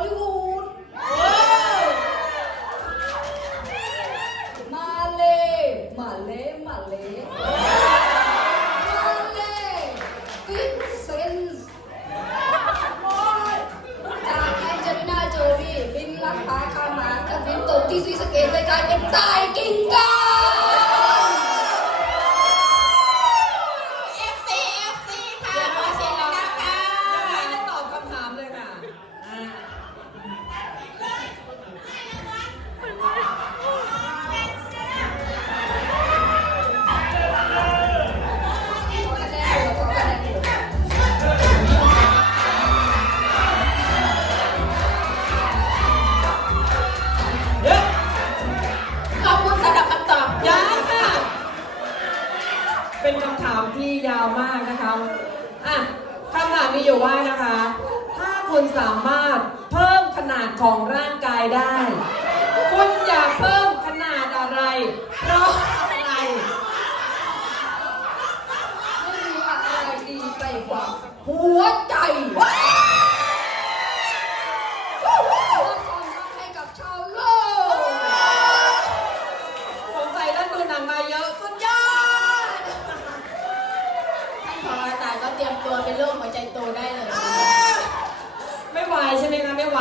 อลลีวูดมาเลยมาเลยมาเลยมาเลยฟิกเซนส์จากแอนเจลิน่าโจลีบินลัดฟ้าข้ามมากับบินตกที่ซีสเกตเลยกลายเป็นตายกิ เป็นคำถามที่ยาวมากนะคะอะคำถามมีอยู่ว่านะคะ ถ้าคุณสามารถเพิ่มขนาดของร่างกายได้ คุณอยากเพิ่มขนาดอะไรเพราะอะไรไม่มีอะไรดีไปกว่าหัวใจ เตรียมตัวเป็นโรคหัวใจโตได้เลย ไม่ไหวใช่ไหมคะไม่ไหว